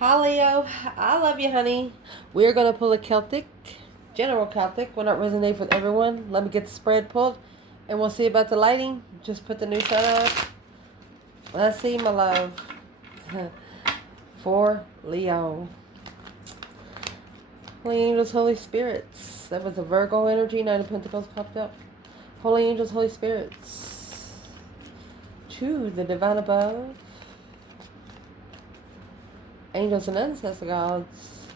Hi Leo, I love you, honey. We're gonna pull a Celtic, general Celtic. Will not resonate with everyone. Let me get the spread pulled, and we'll see about the lighting. Just put the new sun up. Let's see, my love. For Leo, Holy Angels, Holy Spirits. That was a Virgo energy. Nine of Pentacles popped up. Holy Angels, Holy Spirits. To the divine above. Angels and ancestor gods.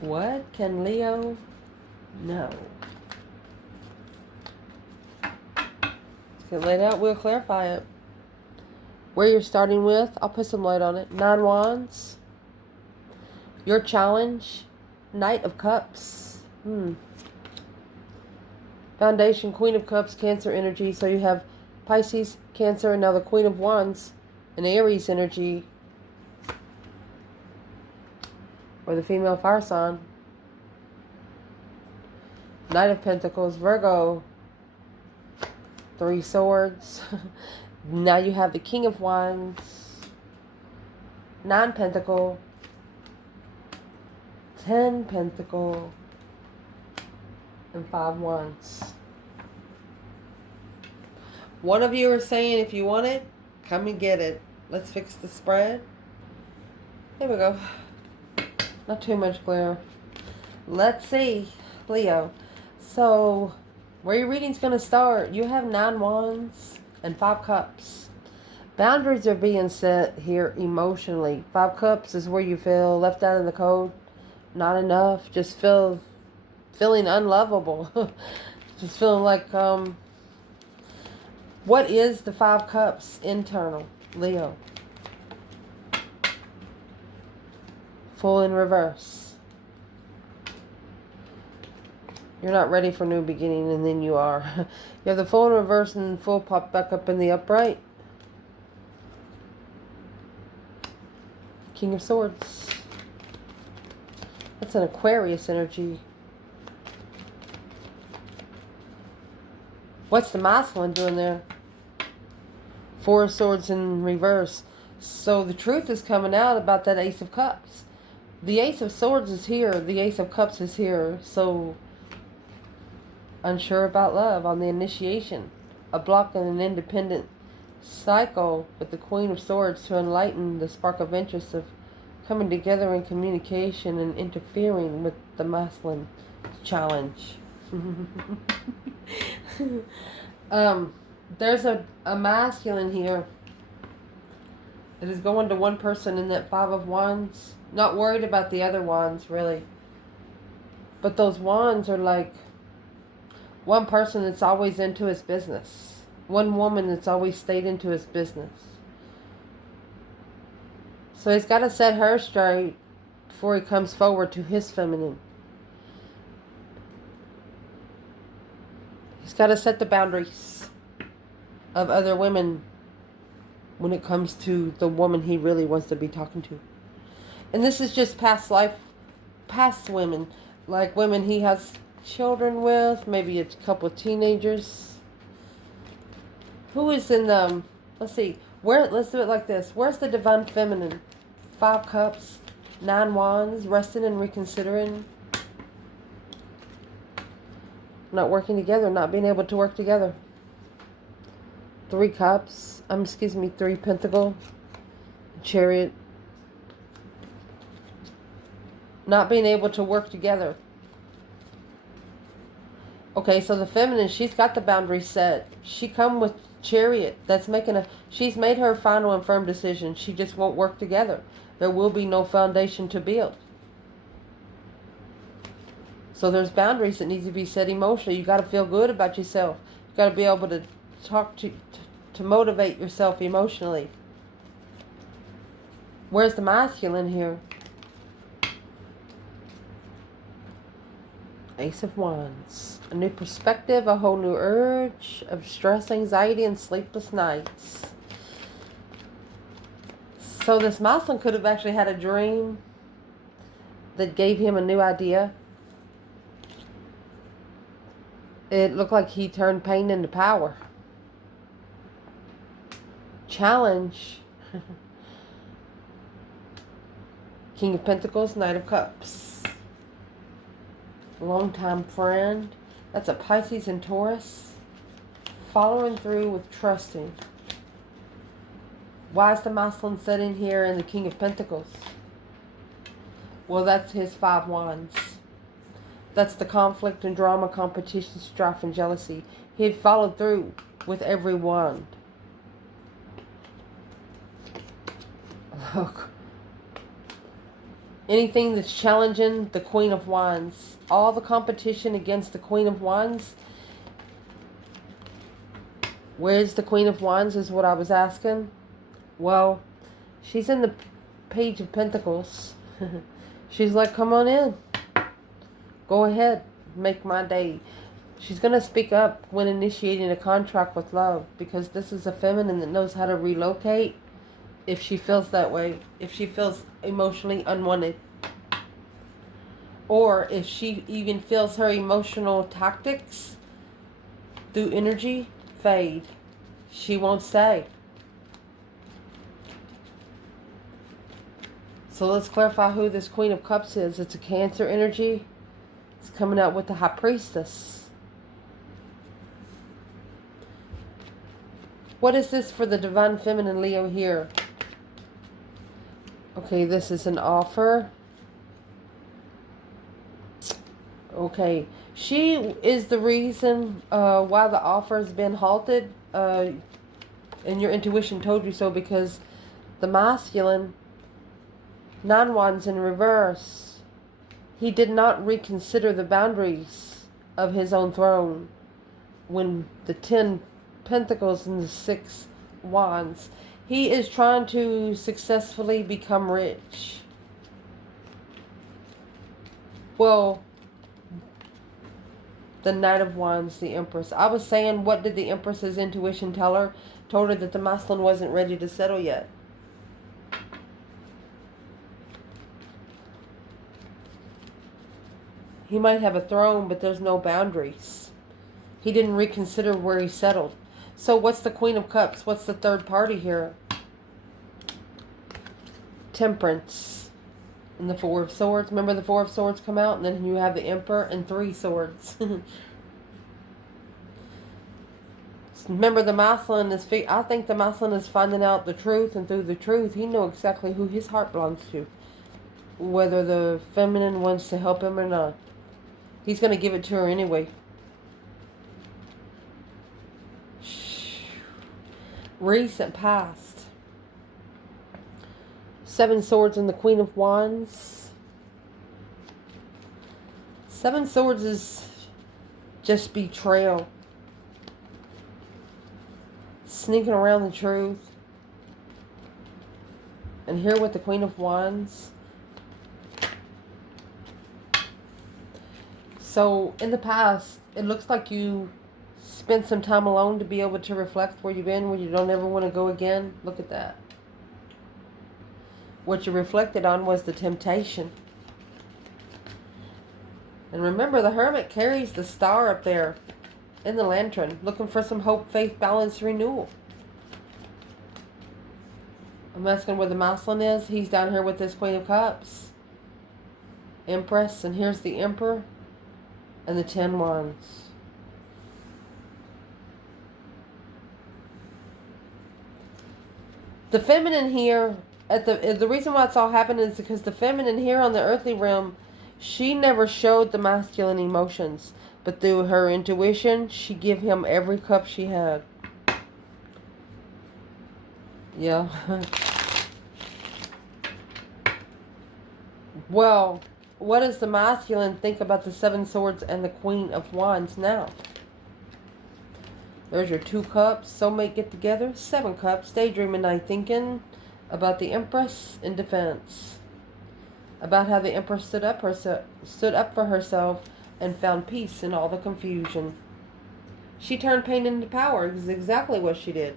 What can Leo know? Let's get laid out. We'll clarify it. Where you're starting with, I'll put some light on it. 9 Wands. Your challenge. Knight of Cups. Foundation, Queen of Cups, Cancer energy. So you have Pisces, Cancer, and now the Queen of Wands, and Aries energy. Or the female fire sign. Knight of Pentacles, Virgo. 3 Swords. Now you have the King of Wands. 9 Pentacle. 10 Pentacle. And 5 Wands. One of you are saying if you want it, come and get it. Let's fix the spread. There we go. Not too much glare. Let's see, Leo. So, where your reading's going to start, you have 9 Wands and 5 Cups. Boundaries are being set here emotionally. 5 Cups is where you feel left out in the cold. Not enough. Just feeling unlovable. Just feeling like, what is the 5 Cups internal, Leo? Full in reverse. You're not ready for new beginning, and then you are. You have the full in reverse and full pop back up in the upright. King of Swords. That's an Aquarius energy. What's the masculine doing there? 4 of Swords in reverse. So the truth is coming out about that Ace of Cups. The Ace of Swords is here. The Ace of Cups is here. So, unsure about love on the initiation. A block in an independent cycle with the Queen of Swords to enlighten the spark of interest of coming together in communication and interfering with the masculine challenge. There's a masculine here. It is going to one person in that 5 of Wands. Not worried about the other wands, really. But those wands are like one person that's always into his business. One woman that's always stayed into his business. So he's got to set her straight before he comes forward to his feminine. He's got to set the boundaries of other women when it comes to the woman he really wants to be talking to. And this is just past life, past women. Like women he has children with, maybe a couple of teenagers. Who is in the, let's see, let's do it like this. Where's the divine feminine? 5 Cups, 9 Wands, resting and reconsidering. Not working together, not being able to work together. 3 Cups, 3 Pentacle, Chariot. Not being able to work together. Okay, so the feminine, she's got the boundary set. She come with Chariot. She's made her final and firm decision. She just won't work together. There will be no foundation to build. So there's boundaries that need to be set emotionally. You got to feel good about yourself. You got to be able to talk to motivate yourself emotionally. Where's the masculine here? Ace of Wands. A new perspective, a whole new urge of stress, anxiety, and sleepless nights. So this masculine could have actually had a dream that gave him a new idea. It looked like he turned pain into power. Challenge. King of Pentacles, Knight of Cups. Longtime friend. That's a Pisces and Taurus. Following through with trusting. Why is the masculine sitting here in the King of Pentacles? Well, that's his 5 wands. That's the conflict and drama, competition, strife, and jealousy. He had followed through with every wand. Look. Anything that's challenging the Queen of Wands. All the competition against the Queen of Wands. Where's the Queen of Wands is what I was asking. Well, she's in the Page of Pentacles. She's like, come on in. Go ahead. Make my day. She's going to speak up when initiating a contract with love. Because this is a feminine that knows how to relocate. If she feels that way. If she feels emotionally unwanted. Or if she even feels her emotional tactics through energy fade. She won't stay. So let's clarify who this Queen of Cups is. It's a Cancer energy. It's coming out with the High Priestess. What is this for the Divine Feminine Leo here? Okay, this is an offer. Okay, she is the reason why the offer has been halted. And your intuition told you so, because the masculine, 9 wands in reverse, he did not reconsider the boundaries of his own throne when the 10 pentacles and the 6 wands. He is trying to successfully become rich. Well, the Knight of Wands, the Empress. I was saying, what did the Empress's intuition tell her? Told her that the masculine wasn't ready to settle yet. He might have a throne, but there's no boundaries. He didn't reconsider where he settled. So what's the Queen of Cups? What's the third party here? Temperance. And the 4 of Swords. Remember the 4 of Swords come out? And then you have the Emperor and 3 swords. Remember the masculine is... I think the masculine is finding out the truth. And through the truth, he knows exactly who his heart belongs to. Whether the feminine wants to help him or not. He's going to give it to her anyway. Recent past. 7 swords and the Queen of Wands. 7 swords is just betrayal. Sneaking around the truth. And here with the Queen of Wands. So in the past, it looks like you spent some time alone to be able to reflect where you've been, where you don't ever want to go again. Look at that. What you reflected on was the temptation. And remember, the Hermit carries the star up there in the lantern, looking for some hope, faith, balance, renewal. I'm asking where the masculine is. He's down here with this Queen of Cups. Empress, and here's the Emperor and the 10 wands. The feminine here, the reason why it's all happening is because the feminine here on the earthly realm, she never showed the masculine emotions. But through her intuition, she gave him every cup she had. Yeah. Well, what does the masculine think about the 7 swords and the Queen of Wands now? There's your 2 cups. Soulmate get together. 7 cups. Daydreaming night thinking about the Empress in defense. About how the Empress stood up for herself and found peace in all the confusion. She turned pain into power. Is exactly what she did.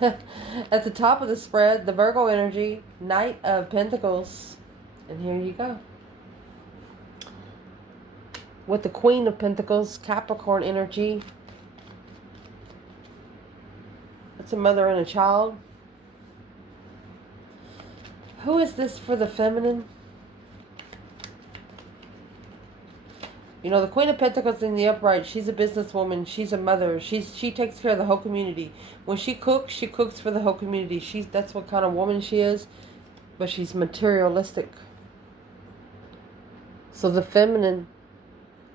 At the top of the spread, the Virgo energy, Knight of Pentacles. And here you go. With the Queen of Pentacles, Capricorn energy. That's a mother and a child. Who is this for the feminine? You know, the Queen of Pentacles in the upright, she's a businesswoman. She's a mother. She takes care of the whole community. When she cooks for the whole community. That's what kind of woman she is. But she's materialistic. So the feminine,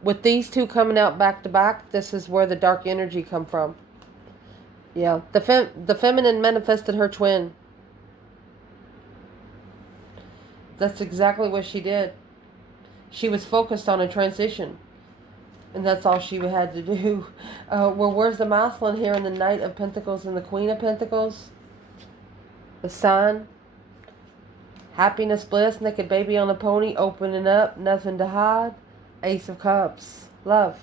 with these two coming out back to back, this is where the dark energy come from. Yeah, the feminine manifested her twin. That's exactly what she did. She was focused on a transition. And that's all she had to do. Well, where's the masculine here in the Knight of Pentacles and the Queen of Pentacles? The Sun. Happiness, bliss, naked baby on a pony, opening up, nothing to hide. Ace of Cups. Love.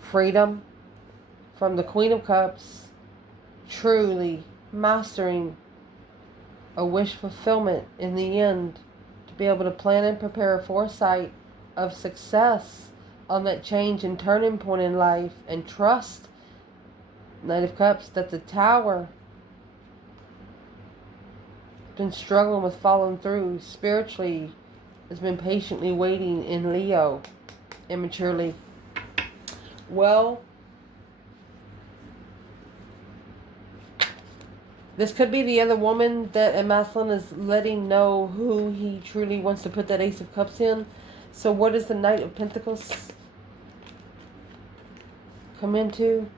Freedom from the Queen of Cups. Truly mastering a wish fulfillment in the end, to be able to plan and prepare a foresight of success on that change and turning point in life, and trust, Knight of Cups, that the Tower has been struggling with following through spiritually, has been patiently waiting in Leo immaturely. Well, this could be the other woman that a masculine is letting know who he truly wants to put that Ace of Cups in. So what does the Knight of Pentacles come into?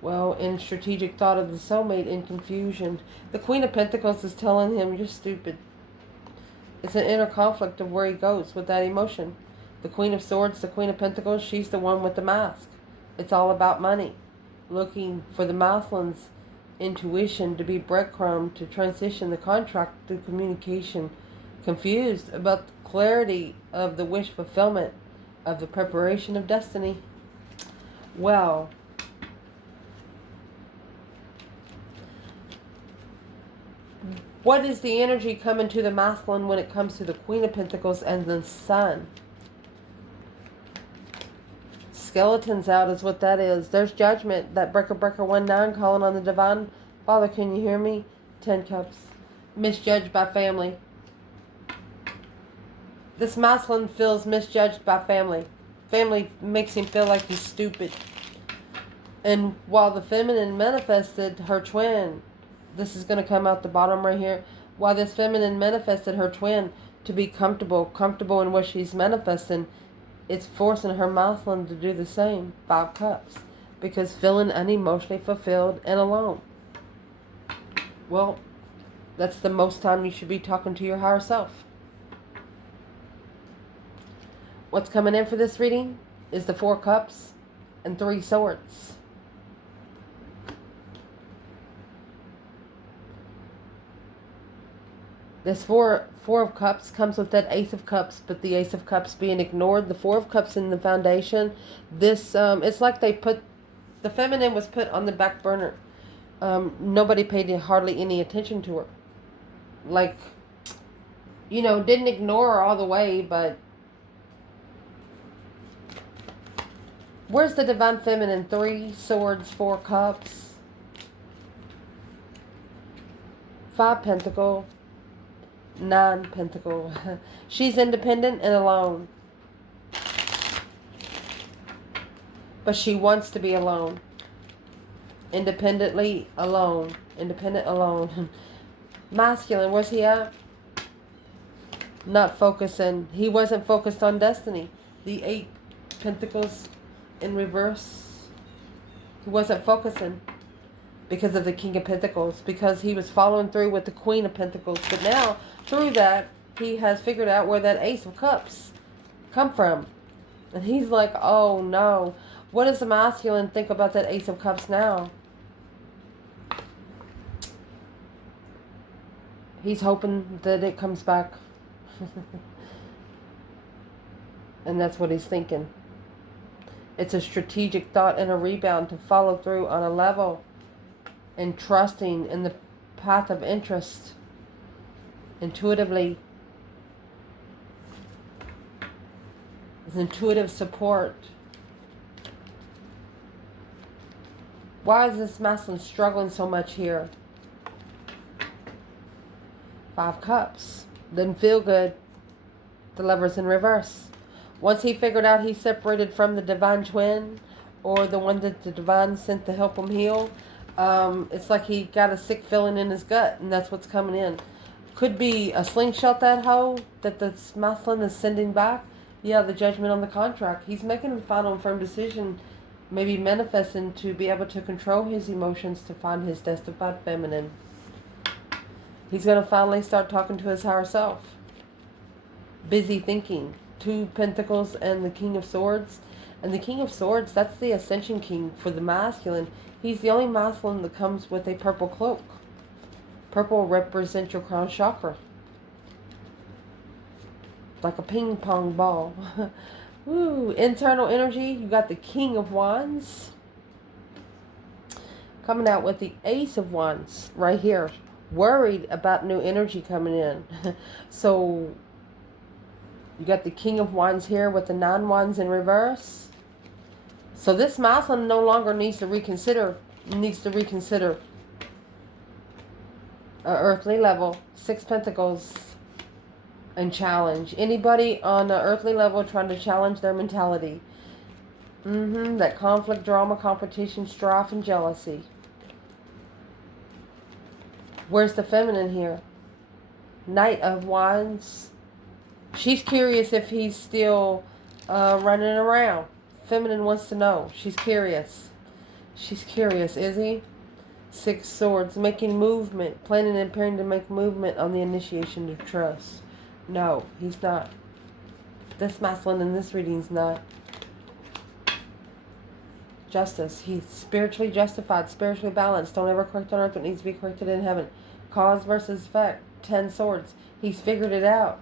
Well, in strategic thought of the soulmate, in confusion. The Queen of Pentacles is telling him, you're stupid. It's an inner conflict of where he goes with that emotion. The Queen of Swords, the Queen of Pentacles, she's the one with the mask. It's all about money. Looking for the masculine's intuition to be breadcrumb to transition the contract through communication. Confused about the clarity of the wish fulfillment of the preparation of destiny. Well, what is the energy coming to the masculine when it comes to the Queen of Pentacles and the Sun? Skeletons out is what that is. There's judgment. That breaker 19 calling on the divine. Father, can you hear me? 10 cups. Misjudged by family. This masculine feels misjudged by family. Family makes him feel like he's stupid. And while the feminine manifested her twin, this is going to come out the bottom right here. While this feminine manifested her twin to be comfortable in what she's manifesting, it's forcing her masculine to do the same. 5 cups. Because feeling unemotionally fulfilled and alone. Well, that's the most time you should be talking to your higher self. What's coming in for this reading is the 4 cups and 3 swords. This four of cups comes with that Ace of Cups, but the Ace of Cups being ignored. The 4 of Cups in the foundation. This it's like they put the feminine was put on the back burner. Nobody paid hardly any attention to her. Like, you know, didn't ignore her all the way, but where's the divine feminine? 3 swords, 4 cups, 5 pentacle. 9 pentacle. She's independent and alone. But she wants to be alone. Independently alone. Independent alone. Masculine, where's he at? Not focusing. He wasn't focused on destiny. The 8 pentacles in reverse. He wasn't focusing. Because of the King of Pentacles, because he was following through with the Queen of Pentacles. But now, through that, he has figured out where that Ace of Cups come from. And he's like, oh no. What does the masculine think about that Ace of Cups now? He's hoping that it comes back. And that's what he's thinking. It's a strategic thought and a rebound to follow through on a level. And trusting in the path of interest intuitively. With intuitive support. Why is this masculine struggling so much here? 5 Cups. Didn't feel good. The Lover's in reverse. Once he figured out he's separated from the divine twin, or the one that the divine sent to help him heal, it's like he got a sick feeling in his gut, and that's what's coming in. Could be a slingshot, that hoe that the masculine is sending back. Yeah, the judgment on the contract. He's making a final and firm decision, maybe manifesting to be able to control his emotions to find his justified feminine. He's going to finally start talking to his higher self. Busy thinking. 2 Pentacles and the King of Swords. And the King of Swords, that's the Ascension King for the masculine. He's the only masculine that comes with a purple cloak. Purple represents your crown chakra. Like a ping pong ball. Woo. Internal energy, you got the King of Wands. Coming out with the Ace of Wands right here. Worried about new energy coming in. So you got the King of Wands here with the 9 Wands in reverse. So this masculine no longer needs to reconsider. Earthly level, 6 Pentacles, and challenge. Anybody on an earthly level trying to challenge their mentality. That conflict, drama, competition, strife, and jealousy. Where's the feminine here? Knight of Wands. She's curious if he's still running around. Feminine wants to know. She's curious. She's curious, is he? 6 Swords. Making movement. Planning and preparing to make movement on the initiation of trust. No, he's not. This masculine in this reading's not. Justice. He's spiritually justified, spiritually balanced. Don't ever correct on earth what needs to be corrected in heaven. Cause versus effect. 10 Swords. He's figured it out.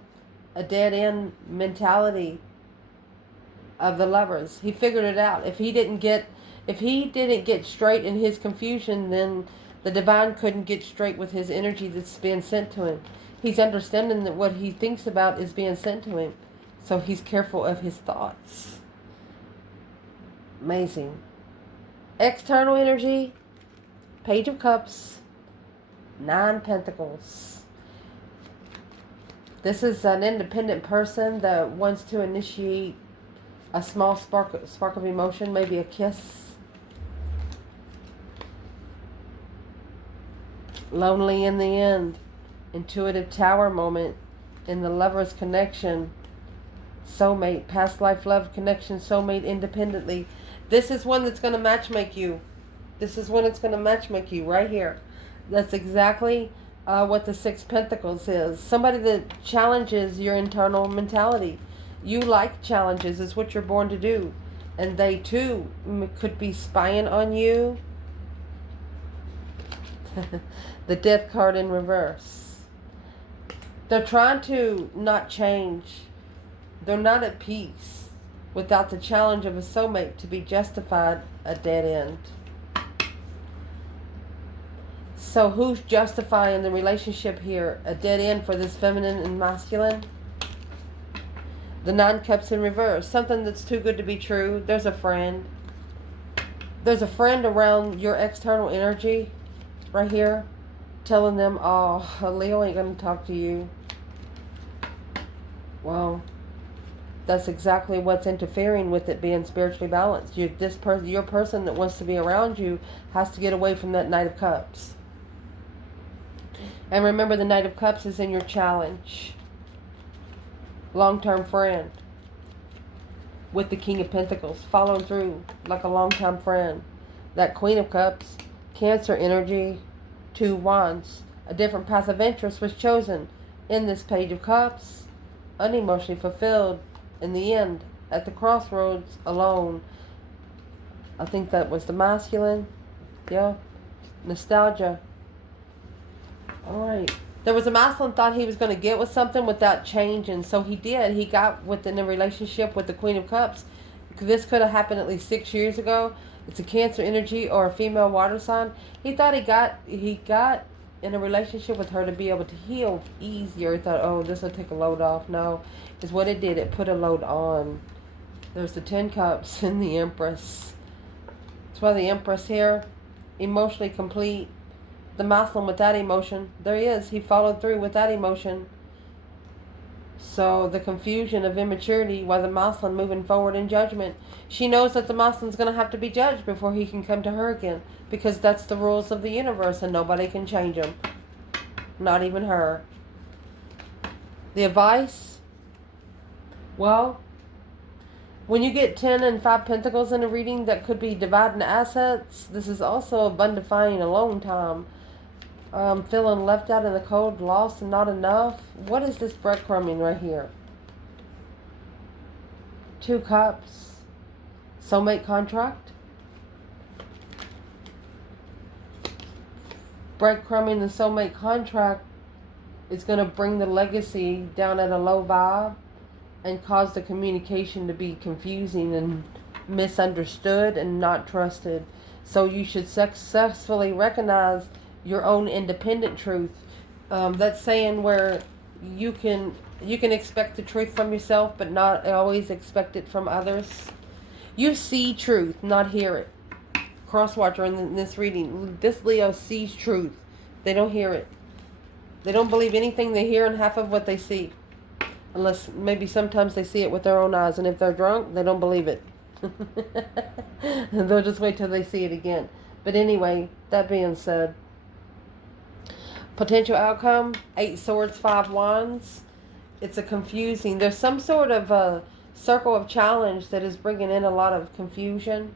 A dead end mentality of the Lovers. He figured it out. If he didn't get straight in his confusion, then the divine couldn't get straight with his energy that's being sent to him. He's understanding that what he thinks about is being sent to him. So he's careful of his thoughts. Amazing. External energy. Page of Cups. 9 Pentacles. This is an independent person that wants to initiate a small spark of emotion, maybe a kiss. Lonely in the end. Intuitive tower moment in the Lover's connection. Soulmate, past life love connection, soulmate independently. This is one that's going to matchmake you. This is when it's going to matchmake you right here. That's exactly what the 6 Pentacles is. Somebody that challenges your internal mentality. You like challenges. It's what you're born to do. And they too could be spying on you. The Death card in reverse. They're trying to not change. They're not at peace without the challenge of a soulmate to be justified a dead end. So who's justifying the relationship here? A dead end for this feminine and masculine? The 9 Cups in reverse. Something that's too good to be true. There's a friend. There's a friend around your external energy right here telling them, oh, Leo ain't going to talk to you. Well, that's exactly what's interfering with it being spiritually balanced. Your person that wants to be around you has to get away from that Knight of Cups. And remember, the Knight of Cups is in your challenge. Long-term friend. With the King of Pentacles. Following through like a long-time friend. That Queen of Cups. Cancer energy. 2 Wands. A different path of interest was chosen in this Page of Cups. Unemotionally fulfilled. In the end. At the crossroads. Alone. I think that was the masculine. Yeah. Nostalgia. Alright. There was a masculine thought he was going to get with something without change, and so he did. He got within a relationship with the Queen of Cups. This could have happened at least 6 years ago. It's a Cancer energy or a female water sign. He thought he got in a relationship with her to be able to heal easier. He thought, oh, this will take a load off. No, is what it did. It put a load on. There's the 10 Cups and the Empress. That's why the Empress here, emotionally complete. The masculine with that emotion, there he is. He followed through with that emotion. So the confusion of immaturity while the masculine moving forward in judgment. She knows that the masculine's going to have to be judged before he can come to her again. Because that's the rules of the universe and nobody can change them. Not even her. The advice? Well, when you get 10 and 5 pentacles in a reading that could be dividing assets, this is also undefined alone time. Feeling left out in the cold, lost and not enough. What is this breadcrumbing right here? 2 cups. Soulmate contract. Breadcrumbing the soulmate contract is going to bring the legacy down at a low vibe and cause the communication to be confusing and misunderstood and not trusted. So you should successfully recognize your own independent truth. That's saying where you can expect the truth from yourself, but not always expect it from others. You see truth, not hear it. Crosswatcher in this reading, this Leo sees truth. They don't hear it. They don't believe anything they hear and half of what they see. Unless maybe sometimes they see it with their own eyes, and if they're drunk, they don't believe it. They'll just wait till they see it again. But anyway, that being said, potential outcome, 8 swords, 5 wands. It's a confusing. There's some sort of a circle of challenge that is bringing in a lot of confusion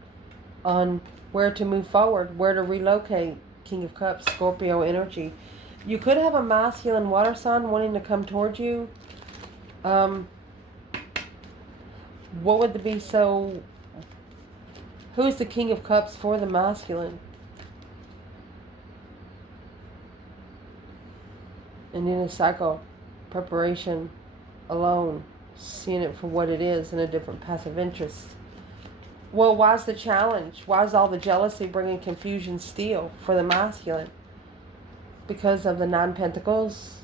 on where to move forward, where to relocate. King of Cups, Scorpio energy. You could have a masculine water sign wanting to come towards you. What would be so... Who is the King of Cups for the masculine? And in a cycle, preparation, alone, seeing it for what it is in a different passive interest. Well, why's the challenge? Why's all the jealousy bringing confusion still for the masculine? Because of the 9 Pentacles.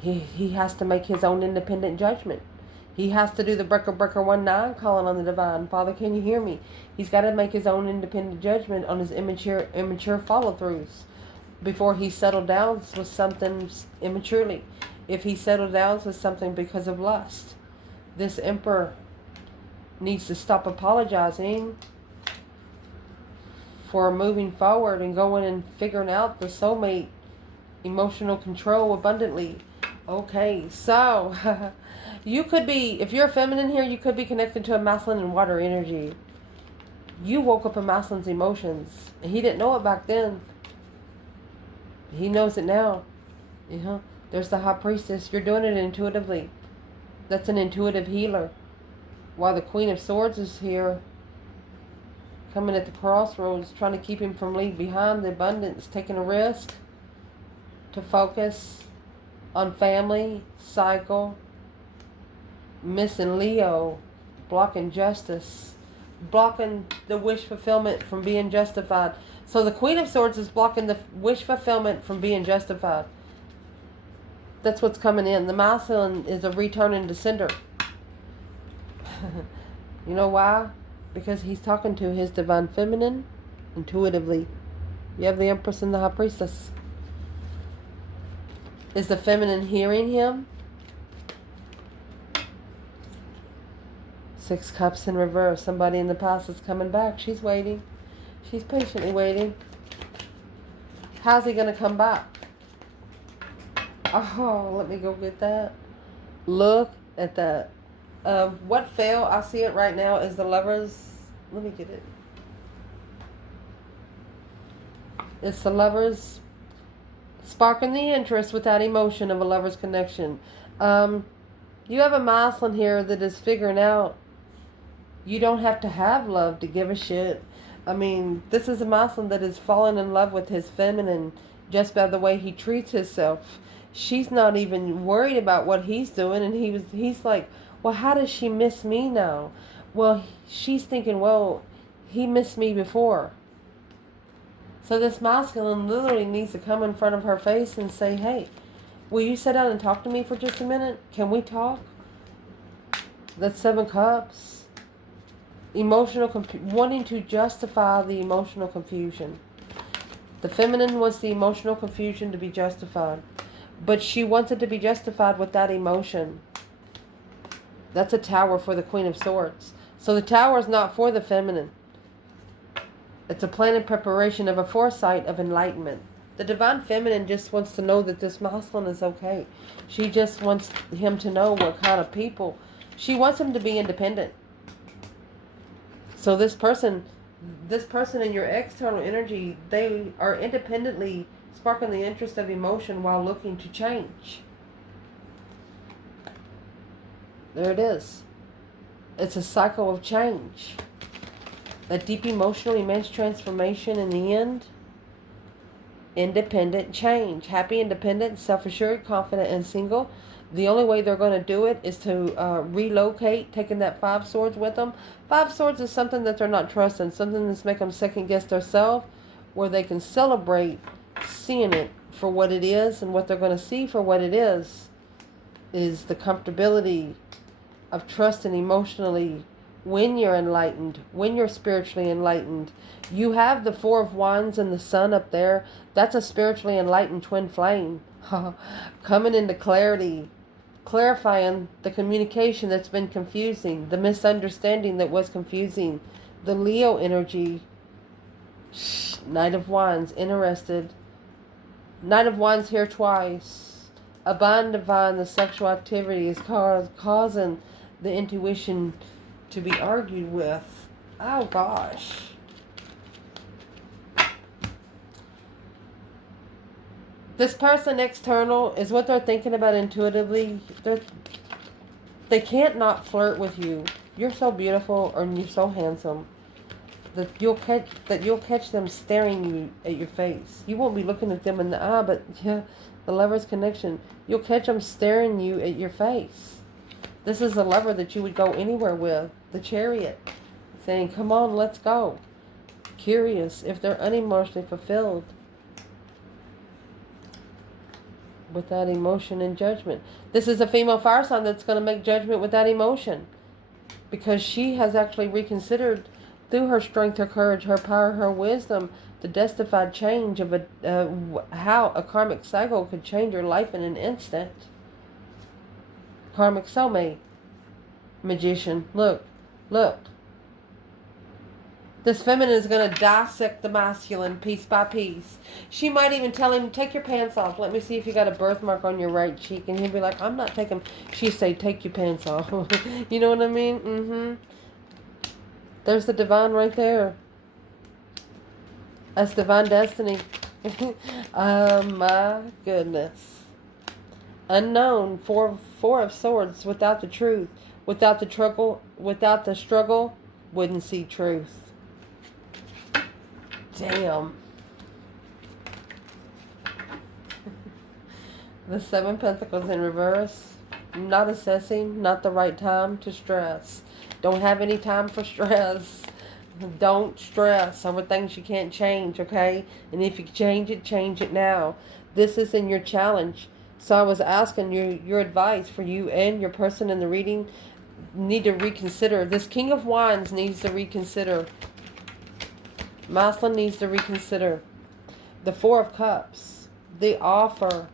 He has to make his own independent judgment. He has to do the breaker 1-9 calling on the divine. Father, can you hear me? He's got to make his own independent judgment on his immature follow-throughs before he settled down with something immaturely. If he settled down with something because of lust, this Emperor needs to stop apologizing for moving forward and going and figuring out the soulmate emotional control abundantly. Okay, so you could be, if you're feminine here, you could be connected to a masculine and water energy. You woke up in masculine's emotions, and he didn't know it back then. He knows it now. There's the High Priestess. You're doing it intuitively. That's an intuitive healer. While the Queen of Swords is here, coming at the crossroads, trying to keep him from leaving behind the abundance, taking a risk to focus on family, cycle, missing Leo, blocking justice, blocking the wish fulfillment from being justified. So the Queen of Swords is blocking the wish fulfillment from being justified. That's what's coming in. The masculine is a returning descender. You know why? Because he's talking to his divine feminine intuitively. You have the Empress and the High Priestess. Is the feminine hearing him? 6 Cups in reverse. Somebody in the past is coming back. She's waiting. She's patiently waiting. How's he going to come back? Oh, let me go get that. Look at that. What fell, I see it right now, is the Lovers. Let me get it. It's the Lovers. Sparking the interest without emotion of a lover's connection. You have a masculine here that is figuring out you don't have to have love to give a shit. I mean, this is a masculine that is falling in love with his feminine just by the way he treats himself. She's not even worried about what he's doing, and he's like, well, how does she miss me now? Well, she's thinking, well, he missed me before. So this masculine literally needs to come in front of her face and say, hey, will you sit down and talk to me for just a minute? Can we talk? That's 7 Cups. wanting to justify the emotional confusion. The feminine wants the emotional confusion to be justified. But she wants it to be justified with that emotion. That's a tower for the Queen of Swords. So the tower is not for the feminine. It's a plan and preparation of a foresight of enlightenment. The divine feminine just wants to know that this masculine is okay. She just wants him to know what kind of people. She wants him to be independent. So this person in your external energy, they are independently sparking the interest of emotion while looking to change. There it is. It's a cycle of change. A deep emotional, immense transformation in the end. Independent change. Happy, independent, self-assured, confident, and single. The only way they're going to do it is to relocate, taking that 5 swords with them. 5 swords is something that they're not trusting, something that's making them second guess themselves, where they can celebrate seeing it for what it is, and what they're going to see for what it is the comfortability of trusting emotionally when you're enlightened, when you're spiritually enlightened. You have the 4 of Wands and the Sun up there. That's a spiritually enlightened twin flame. Coming into clarity, clarifying the communication that's been confusing, the misunderstanding that was confusing. The Leo energy, Knight of Wands, interested. Knight of Wands here twice. A bind divine, the sexual activity is causing the intuition to be argued with. Oh gosh. This person external is what they're thinking about intuitively. They can't not flirt with you. You're so beautiful, or you're so handsome that you'll catch them staring you at your face. You won't be looking at them in the eye, but yeah, the lover's connection. You'll catch them staring you at your face. This is a lover that you would go anywhere with. The Chariot, saying, "Come on, let's go." Curious if they're unemotionally fulfilled without emotion and judgment. This is a female fire sign that's going to make judgment without emotion, because she has actually reconsidered through her strength, her courage, her power, her wisdom, the justified change of how a karmic cycle could change your life in an instant. Karmic soulmate, magician. Look. This feminine is going to dissect the masculine piece by piece. She might even tell him, "Take your pants off. Let me see if you got a birthmark on your right cheek." And he'll be like, "I'm not taking." She say, "Take your pants off." You know what I mean? There's the divine right there. That's divine destiny. Oh my goodness. Unknown. Four of Swords. Without the truth, without the struggle, wouldn't see truth. Damn. The 7 Pentacles in reverse. Not assessing, not the right time to stress. Don't have any time for stress. Don't stress over things you can't change, okay? And if you change it now. This is in your challenge. So I was asking your advice for you and your person in the reading. Need to reconsider. This King of Wands needs to reconsider. Masculine needs to reconsider. The 4 of Cups, the offer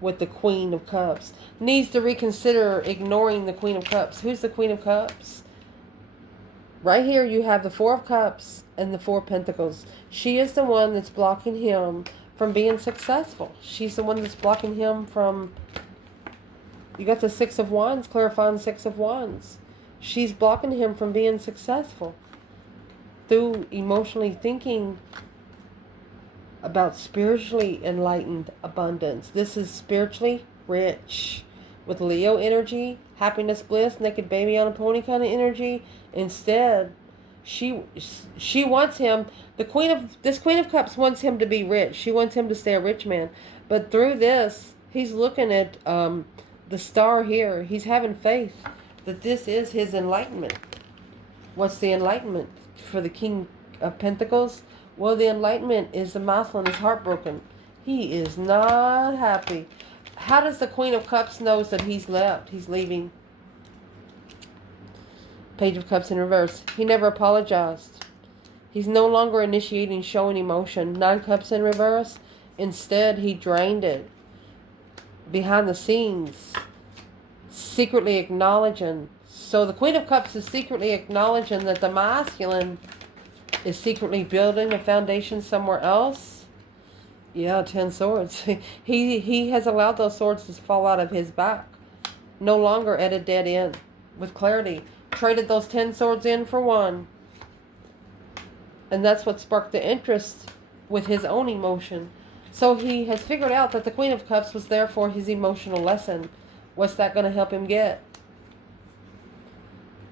with the Queen of Cups, needs to reconsider ignoring the Queen of Cups. Who's the Queen of Cups? Right here you have the 4 of Cups and the 4 of Pentacles. She is the one that's blocking him from being successful. She's the one that's blocking him from... You got the 6 of Wands, clarifying 6 of Wands. She's blocking him from being successful through emotionally thinking about spiritually enlightened abundance. This is spiritually rich with Leo energy, happiness, bliss, naked baby on a pony kind of energy. Instead, she wants him, this Queen of Cups wants him to be rich. She wants him to stay a rich man. But through this, he's looking at the star here. He's having faith that this is his enlightenment. What's the enlightenment for the King of Pentacles? Well, the enlightenment is the masculine is heartbroken. He is not happy. How does the Queen of Cups knows that he's left? He's leaving. Page of Cups in reverse. He never apologized. He's no longer initiating, showing emotion. 9 Cups in reverse. Instead, he drained it. Behind the scenes. Secretly acknowledging. So the Queen of Cups is secretly acknowledging that the masculine is secretly building a foundation somewhere else. Yeah, 10 swords. He has allowed those swords to fall out of his back. No longer at a dead end. With clarity. Traded those 10 swords in for 1. And that's what sparked the interest with his own emotion. So he has figured out that the Queen of Cups was there for his emotional lesson. What's that going to help him get?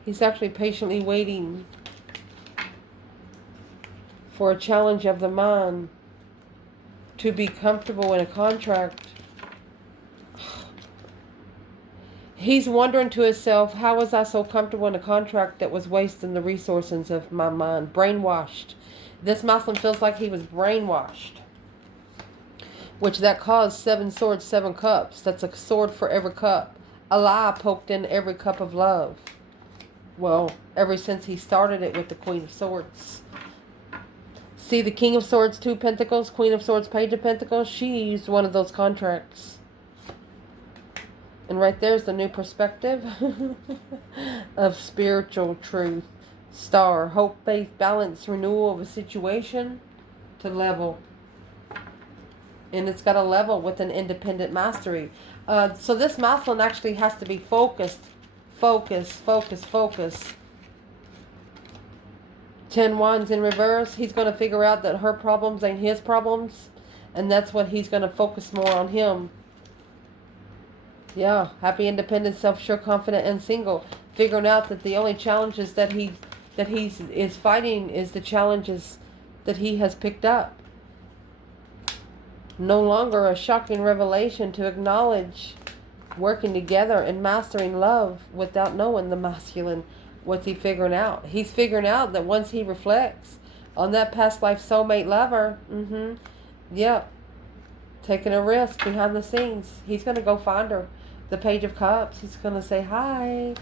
He's actually patiently waiting for a challenge of the mind to be comfortable in a contract. He's wondering to himself, how was I so comfortable in a contract that was wasting the resources of my mind? Brainwashed. This Muslim feels like he was brainwashed. Which that caused 7 swords, 7 cups. That's a sword for every cup. A lie poked in every cup of love. Well, ever since he started it with the Queen of Swords. See the King of Swords, 2 Pentacles, Queen of Swords, Page of Pentacles. She used one of those contracts. And right there's the new perspective of spiritual truth. Star, hope, faith, balance, renewal of a situation to level. And it's got a level with an independent mastery. So this masculine actually has to be focused. Focus, focus, focus. 10 wands in reverse. He's going to figure out that her problems ain't his problems. And that's what he's going to focus more on him. Yeah, happy, independent, self-sure, confident, and single. Figuring out that the only challenges that he is fighting is the challenges that he has picked up. No longer a shocking revelation to acknowledge working together and mastering love without knowing the masculine. What's he figuring out? He's figuring out that once he reflects on that past life soulmate lover, yep, taking a risk behind the scenes. He's going to go find her. The Page of Cups. He's going to say, hi,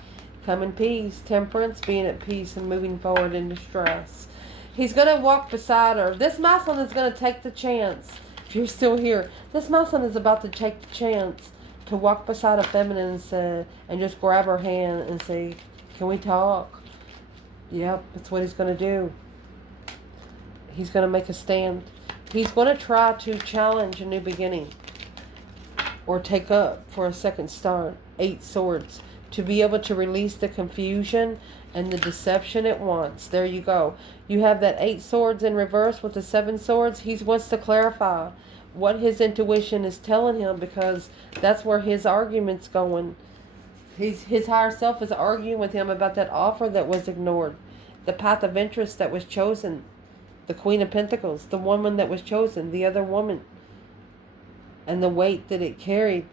come in peace, temperance, being at peace and moving forward in distress. He's going to walk beside her. This masculine is going to take the chance. If you're still here, this masculine is about to take the chance to walk beside a feminine and just grab her hand and say, can we talk? Yep, that's what he's going to do. He's going to make a stand. He's going to try to challenge a new beginning. Or take up for a second start. 8 swords. To be able to release the confusion and the deception at once. There you go. You have that 8 swords in reverse with the 7 swords. He wants to clarify what his intuition is telling him, because that's where his argument's going. His higher self is arguing with him about that offer that was ignored. The path of interest that was chosen. The Queen of Pentacles. The woman that was chosen. The other woman. And the weight that it carried.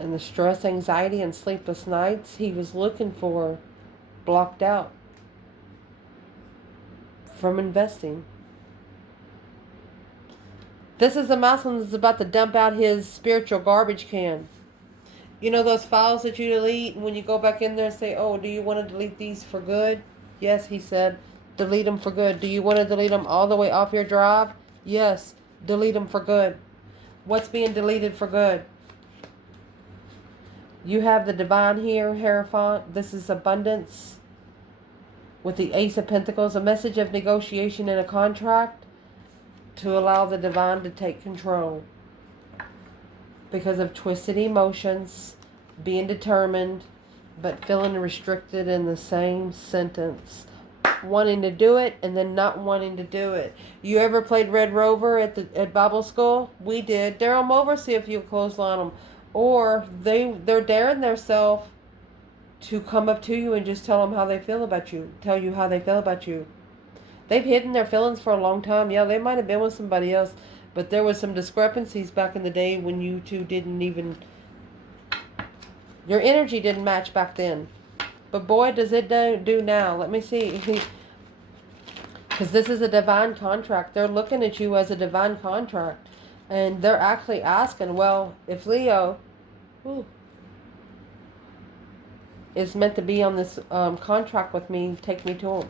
And the stress, anxiety, and sleepless nights he was looking for blocked out from investing. This is the masculine that's about to dump out his spiritual garbage can. You know those files that you delete, and when you go back in there and say, oh, do you want to delete these for good? Yes, he said, delete them for good. Do you want to delete them all the way off your drive? Yes, delete them for good. What's being deleted for good? You have the divine here, Hierophant. This is abundance. With the Ace of Pentacles, a message of negotiation in a contract to allow the divine to take control. Because of twisted emotions, being determined, but feeling restricted in the same sentence. Wanting to do it and then not wanting to do it. You ever played Red Rover at Bible school? We did. Dare them over, see if you clothesline them. Or they're daring themselves to come up to you and just tell them how they feel about you. Tell you how they feel about you. They've hidden their feelings for a long time. Yeah, they might have been with somebody else. But there was some discrepancies back in the day when you two didn't even... Your energy didn't match back then. But boy, does it do now. Let me see. Because this is a divine contract. They're looking at you as a divine contract. And they're actually asking, well, if Leo... Ooh, is meant to be on this contract with me, take me to him.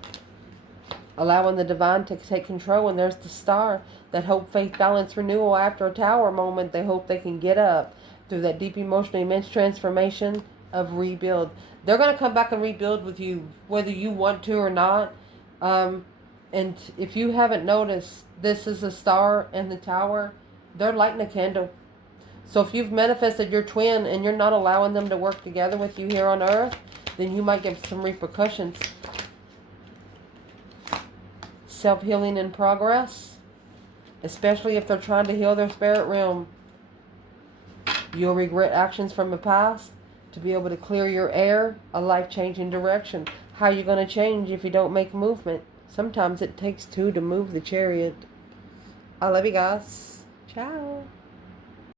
Allowing the divine to take control. And there's the star. That hope, faith, balance, renewal. After a tower moment, they hope they can get up through that deep emotional immense transformation of rebuild. They're going to come back and rebuild with you, whether you want to or not. And if you haven't noticed, this is a star and the tower. They're lighting a candle. So if you've manifested your twin and you're not allowing them to work together with you here on earth, then you might get some repercussions. Self-healing in progress, especially if they're trying to heal their spirit realm. You'll regret actions from the past to be able to clear your air, a life-changing direction. How are you going to change if you don't make movement? Sometimes it takes two to move the chariot. I love you guys. Ciao.